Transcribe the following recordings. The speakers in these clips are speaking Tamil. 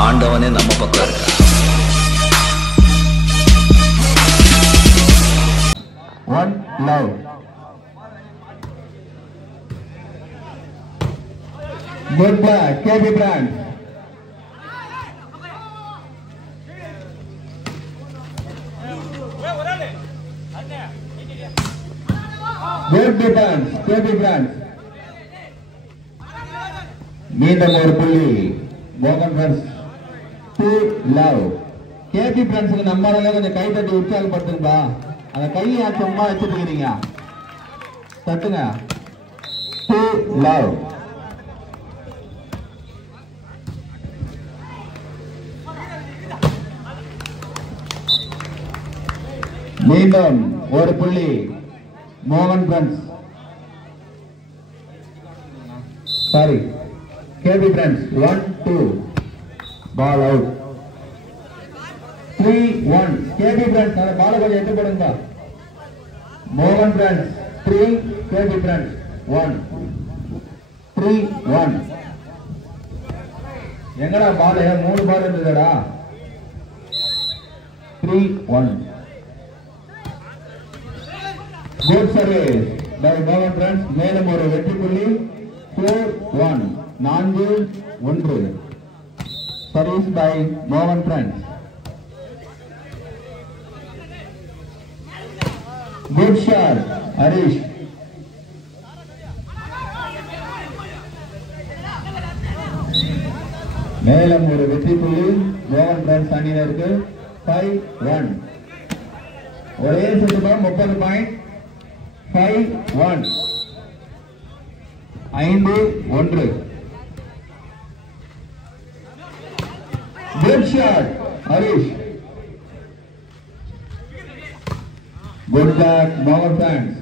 ஆண்டவனே நம்ம பக்கம் இருக்கான். One love. Good back, KB Brand. Good defense, KB Brand. மீண்டும் ஒரு புள்ளி மோகன் ஃப்ரெண்ட்ஸ் 2 love. KB Brandsக்கு நம்மளால கொஞ்சம் கை தட்டி உற்சாகப்படுத்துங்கப்பா. அந்த கையை சும்மா வச்சுட்டு இருக்கீங்க, தட்டுங்க. 2 love. மீண்டும் ஒரு புள்ளி மோகன் friends, sorry KB Brands 1-2 ball out. 3-1 KB Brands. அந்த பால் கொஞ்சம் எட்டு போடுங்க. மோகன் Brands 3 KB Brands 1. 3-1. எங்கடா பால்? 3 பால் இருந்ததுடா. 3-1. Good service by Mohan Brands. மேலும் ஒரு வெற்றி புள்ளி 4-1. 4-1. Service by Mohan Brands. Good shot, Harish. மேலும் ஒரு வெற்றி புள்ளி மோகன் பிராண்ட்ஸ் அணியினருக்கு 5-1. ஒரே சுற்றுமா 30 point. 5-1. 5-1. Good shot, Harish. Good back, Mohan Brands.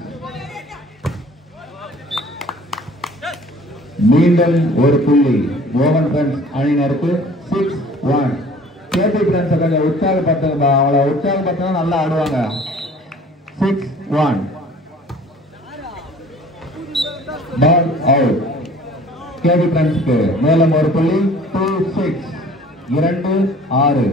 மீண்டும் ஒரு புள்ளி மோகன் பிராண்ட்ஸ் அணியினருக்கு 6-1. KB Brands கொஞ்சம் உற்சாகப்படுத்துங்க, அவளை உற்சாகப்படுத்தினா நல்லா ஆடுவாங்க. 6-1. Ball out. KB Brandsக்கு மேலும் ஒரு புள்ளி 2-6. 2-6.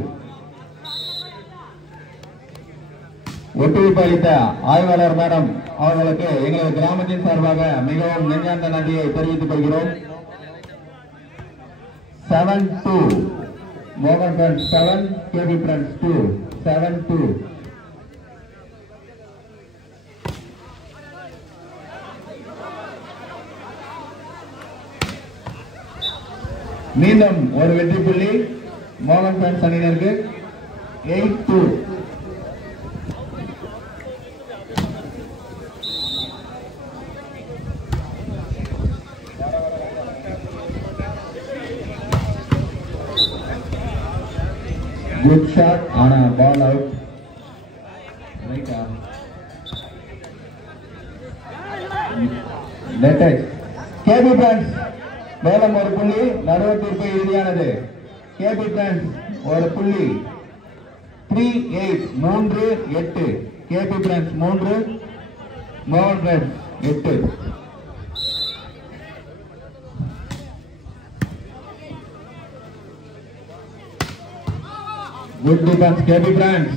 ஒத்துழைப்பு அளித்த ஆய்வாளர் மேடம் அவர்களுக்கு எங்களது கிராமத்தின் சார்பாக மிகவும் நெஞ்சார்ந்த நன்றியை தெரிவித்துக் கொள்கிறோம். 7-2 மோகன் Brands 7 KB Brands 2. 7-2. மீண்டும் ஒரு வெற்றி புள்ளி மோகன் Brands அணியினருக்கு 8-2. Good shot on a ball out. Right up. Let us. KB Brands மேலும் ஒரு புள்ளி. நடுவத்திற்கு இறுதியானது. KB Brands ஒரு புள்ளி. 3-8. 3-8. KB Brands 3 மோகன் Brands 8. Good defense, KB Brands.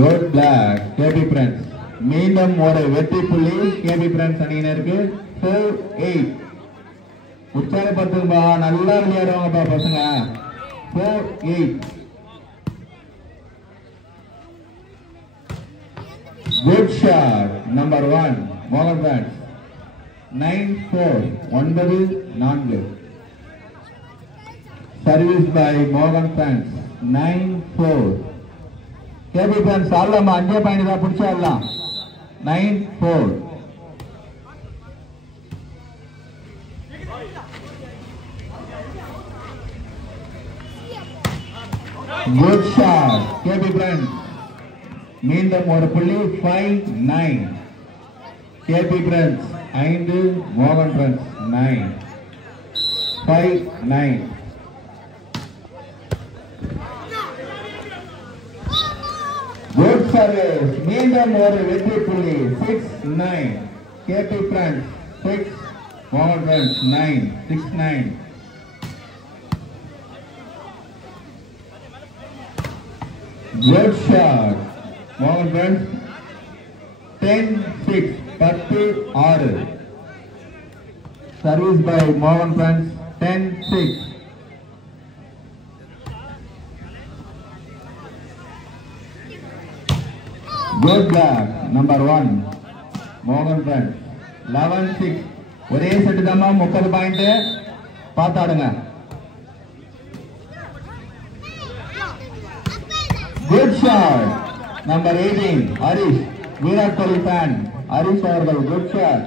Good black, KB Brands. மீண்டும் ஒரு வெற்றி புள்ளி KB Brands அணியினருக்கு 4-8. உற்சாகப்படுத்துங்கப்பா, நல்லா விளையாடுவாங்கப்பா பசங்க. 4-8. Good shot, number 1 மோகன் Brands. 9-4. 9-4. Service by Mohan Brands 9-4. KB Brands ஆடலாமா? 5 point தான் பிடிச்சா ஆடலாம். 9-4. Good shot KB Brands. மீண்டும் ஒரு புள்ளி 5-9. KB Brands 5 மோகன் Brands 9. 5-9. Good service. மீண்டும் ஒரு வெற்றி புள்ளி 6-9. KB Brands 6 Mohan Friends 9, 6-9. Good shot. Mohan Friends 10-6, 10-6. Service by Mohan Friends 10-6. Good luck. Number 1. Mohan Friends 11-6. ஒரே செட் தான் 30 point பாத்தாடுங்க. Good shot. Number 18. Harish. Virat Kohli fan. Harish அவர்கள் good shot.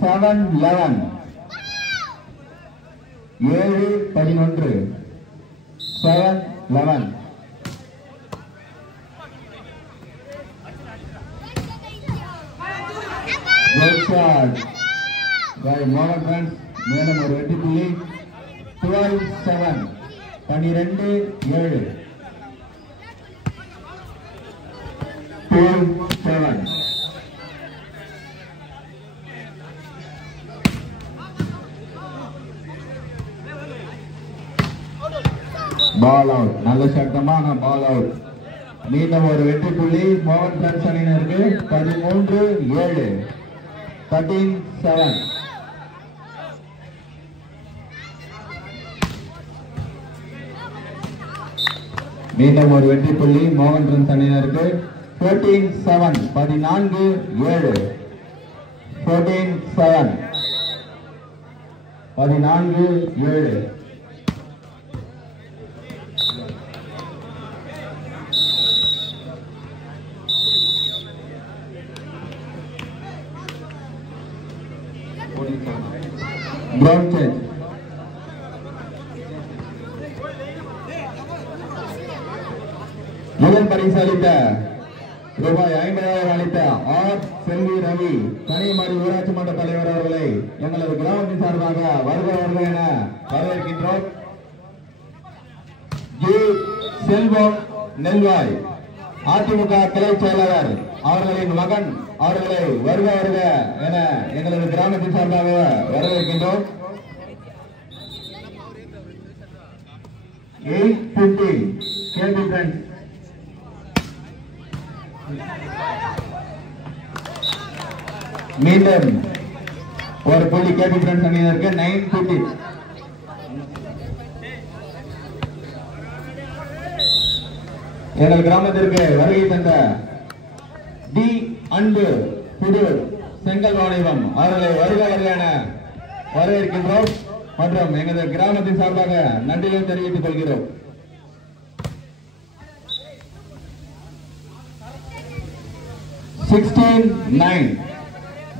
7-11. 7-11. 7-11. Good shot. By Mohan Friends. மேலும் ஒரு வெற்றி புள்ளி. 12-7. 12-7. 12-7. Ball out. நல்ல சட்டமான ball out. மீண்டும் ஒரு வெற்றி புள்ளி மோகன் ஃப்ரெண்ட்ஸ் அணியினருக்கு 13-7. 13-7. மீண்டும் ஒரு வெற்றி புள்ளி மோகன் ஃப்ரெண்ட்ஸ் அணியினருக்கு 14-7. 14-7. 14-7. 14-7. Ground change. முதல் பரிசு அளித்த ரூபாய் 50,000 அளித்த ஆர் செல்வி ரவி கனிமரி ஊராட்சி மன்ற தலைவர் அவர்களை எங்களது கிராமத்தின் சார்பாக வருகிறவர்கள் என வரவேற்கின்றோம். ஜி செல்வம் நெல்வாய் அதிமுக கிளை செயலாளர் அவர்களின் மகன் அவர்களை வருக வருக என எங்களது கிராமத்தின் சார்பாக வரவேற்கின்றோம். 8-15 கேபி ஃப்ரெண்ட்ஸ். மீண்டும் ஒரு புள்ளி கேபி ஃப்ரெண்ட்ஸ் அணியினருக்கு 9-15. எங்கள் கிராமத்திற்கு வருகை தந்த டி அன்பு புது செங்கல் வாணிபம் அவர்களை வருக வருக என வரவேற்கின்றோம் மற்றும் எங்களது கிராமத்தின் சார்பாக நன்றியை தெரிவித்துக் கொள்கிறோம்.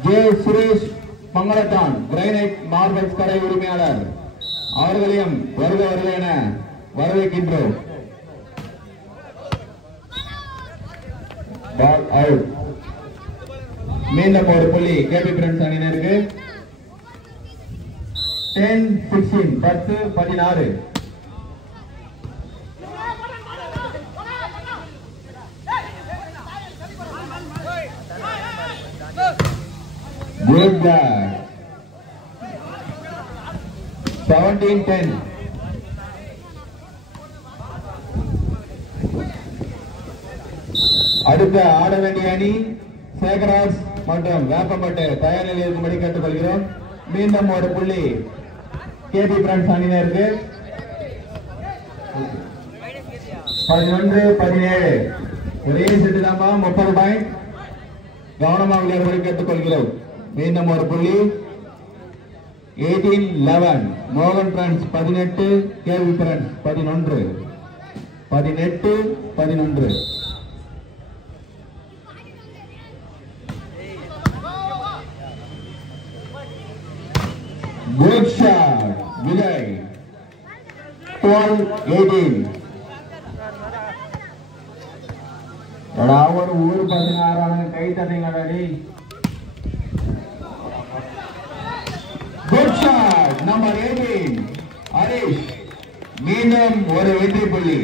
ஜே சுரேஷ் பங்களத்தான் கிரைனைட் மார்பல்ஸ் கடை உரிமையாளர் அவர்களையும் வருக வருக என வரவேற்கின்றோம். Ball out. மீண்டும் ஒரு புள்ளி கேபி ஃப்ரெண்ட்ஸ் அணியினருக்கு 10-16. 10-16. Good back. 17-10. அடுத்த ஆட வேண்டிய அணி சேகராஜ் மற்றும் வேப்பம்பட்டு தயார் நிலையில் இருக்கும்படி கேட்டுக்கொள்கிறோம். மீண்டும் ஒரு புள்ளி கேபி ஃப்ரெண்ட்ஸ் அணியினருக்கு 11-17. ஒரே செட்டு தான் 30 பாயிண்ட். கவனமாக விளையாடும்படி கேட்டுக்கொள்கிறோம். மீண்டும் ஒரு புள்ளி 18-11. மோகன் friends 18, KP friends 11. 18-11. Good shot. Vijay. 12-18. ஒரு ஊர் 16 கை தட்டிங்களடி. Good shot. Number 18. Harish. மீண்டும் ஒரு வெற்றி புள்ளி.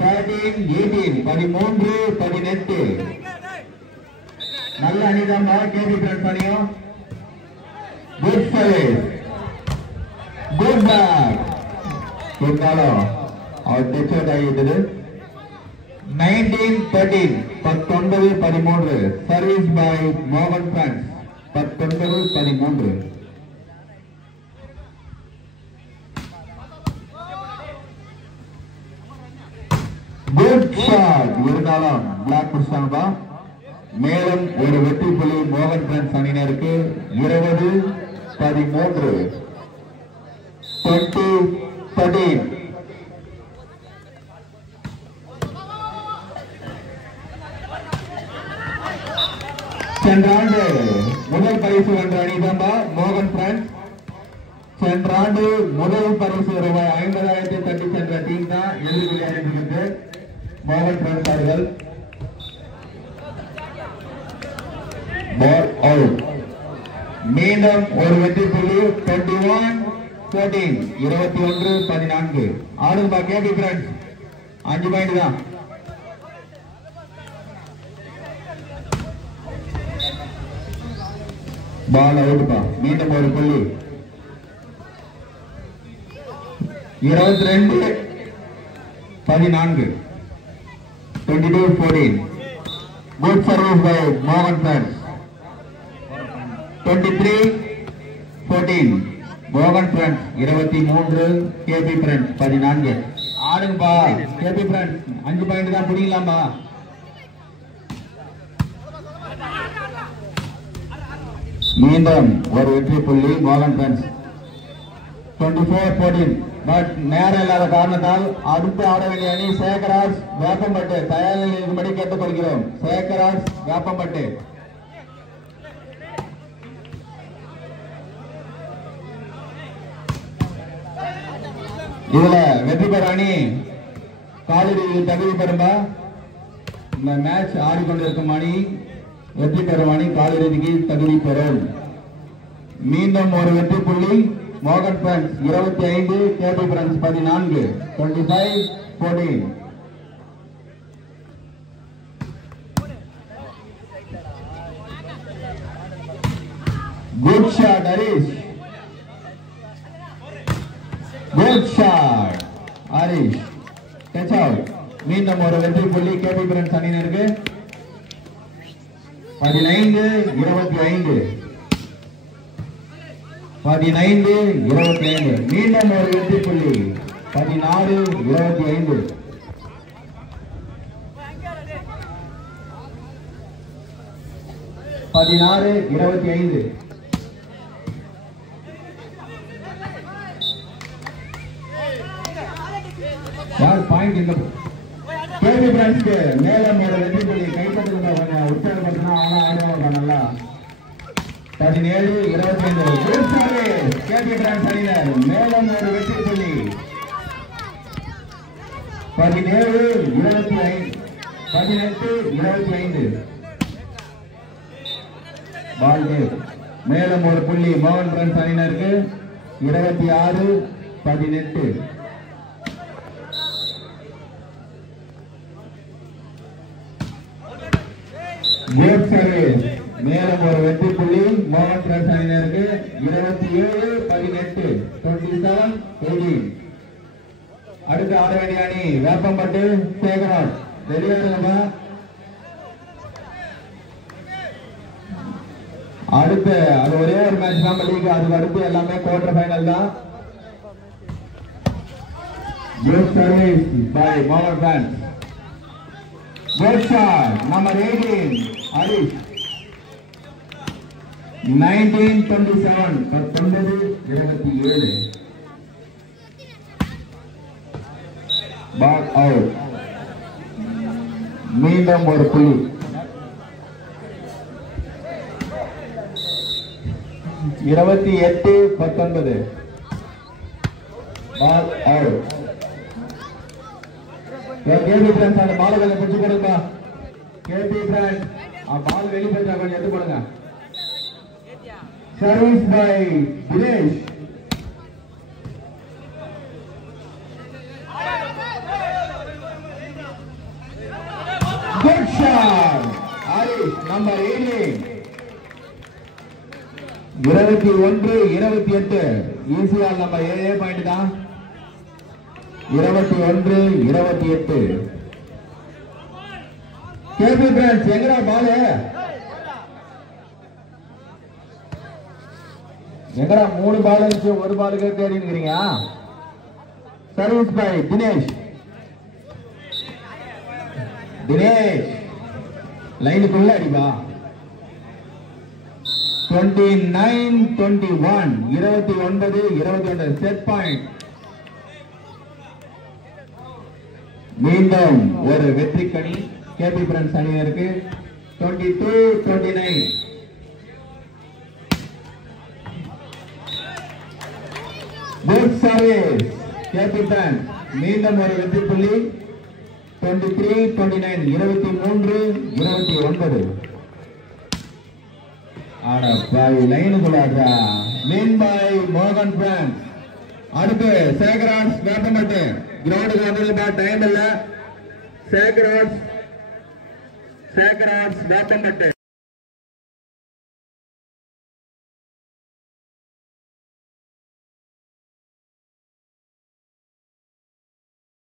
13-18. 13-18. நல்ல அணிதான் கேபி ஃப்ரெண்ட்ஸ் அணியும். Good service. Good back. இருந்தாலும் அவர் டச் அவுட் ஆகிவிட்டது. 19-13 19-13 சர்வீஸ் பை மோகன் பிரான்ஸ் 19-13. குட் ஷாட் இருந்தாலும் பிளாக் புடிச்சாங்கப்பா. மேலும் ஒரு வெற்றி புள்ளி மோகன் பிரான்ஸ் அணியினருக்கு 20-13 20-13. சென்ற ஆண்டு முதல் பரிசு வென்ற அணிதான்பா மோகன் பிரான்ஸ். சென்ற ஆண்டு முதல் பரிசு ரூபாய் 50,000 தட்டி சென்ற டீம் தான் எழுதி விளையாடிட்டு மோகன் பிரான்ஸ் அவர்கள். Ball out. மீண்டும் ஒரு வெற்றி புள்ளி 21-14 21-14. ஆடும்பா கேபி பிரான்ஸ் 5 பாயிண்ட் தான். பால் அவுட்பா. மீண்டும் ஒரு புள்ளி 22-14 22-14. Good service by Mohan Friends. 23-14 Mohan Friends 23 KP Friends 14. ஆடுங்கப்பா KP Friends 5 point தான் பிடிக்கலாம்பா. மீண்டும் ஒரு வெற்றி புள்ளி மோகன் பிரான்ஸ் 24-14. பட் நேரம் இல்லாத காரணத்தால் அடுத்து ஆட வேண்டிய அணி சேகராஜ் வேப்பம்பட்டு தயாரில் இருக்கும்படி கேட்டுக்கொள்கிறோம். சேகராஜ் வேப்பம்பட்டு. இதுல வெற்றி பெற அணி காலிறுதி தகுதி பெறும்பா. இந்த மேட்ச் ஆடிக்கொண்டிருக்கும் அணி வெற்றி பெறும் அணி காலிறுதிக்கு தகுதி பெறும். மீண்டும் ஒரு வெற்றி புள்ளி மோகன் brands 25 KB brands 14 25-14. Good shot Harish. Good shot Harish. Touch out. மீண்டும் ஒரு வெற்றி புள்ளி கேபி பிரான்ஸ் அணியினருக்கு 15-25 15-25. மீண்டும் ஒரு வெற்றி புள்ளி 16-25. யார் பாயிண்ட் இந்த கேபி பிரான்ஸ்க்கு மேலும் ஒரு வெற்றி புள்ளி கைப்பற்றுங்க. கொஞ்சம் உற்சாகப்படுத்தினா அவனா ஆடுவாங்க நல்லா. 17-25 கேபி பிரான்ஸ் அணியினர் மேலும் ஒரு வெற்றி புள்ளி 18-25. பால் மேலும் ஒரு புள்ளி மோகன் பிரான்ஸ் அணியினருக்கு 26-18. Good service. மேலும் ஒரு வெற்றி புள்ளி மோகன் பிரான்ஸ் அணியினருக்கு 27-18 27-18. அடுத்து ஆட வேண்டிய அணி வேப்பம்பட்டு சேகராஜ். ரெடியாடுங்கப்பா. அடுத்து அது ஒரே ஒரு மேட்ச் தான் லீக். அதுக்கு அடுத்து எல்லாமே குவார்டர் ஃபைனல் தான். குட் சர்வீஸ் பை மோகன் brands. Good shot number 18 Harish. 19-27 19-27. Ball out. மீண்டும் ஒரு புள்ளி 28-19. Ball out. கேபி பிரான்ஸ் அந்த பால் கொஞ்சம் பிடிச்சு கொடுங்க. கேபி பிரான்ஸ் பால் வெளியே போயிட்டா கொஞ்சம் எடுத்து கொடுங்க. Service by Dinesh. Good shot. Harish, number 18. 21-28 ஈஸியா நம்ம ஏ பாயிண்ட் தான். 21-28 கேபி பிரான்ஸ் எங்கடா பால்? எங்கடா 3 பால் இருந்துச்சு, ஒரு பாலுக்கு தேடி இருக்கிறீங்க. Service by Dinesh. தினேஷ் லைனுக்குள்ள அடிப்பா. 29-21 29-21 செட் பாயிண்ட். மீண்டும் ஒரு வெற்றி கணி கேபி பிரான்ஸ் அணியினருக்கு. 22-29 குட் சர்வீஸ் கேபி பிரான்ஸ். மீண்டும் ஒரு வெற்றி புள்ளி. 23-29 23-29 ஆட பாய் லைனுக்குள்ளாடா. மீன் பாய் மோகன் பிரான்ஸ். அடுத்து சேகராஜ் வேப்பமட்டு. கிரவுண்டுக்கு வந்ததுப்பா, டைம் இல்ல. சேகராஜ் வேப்பமட்டு.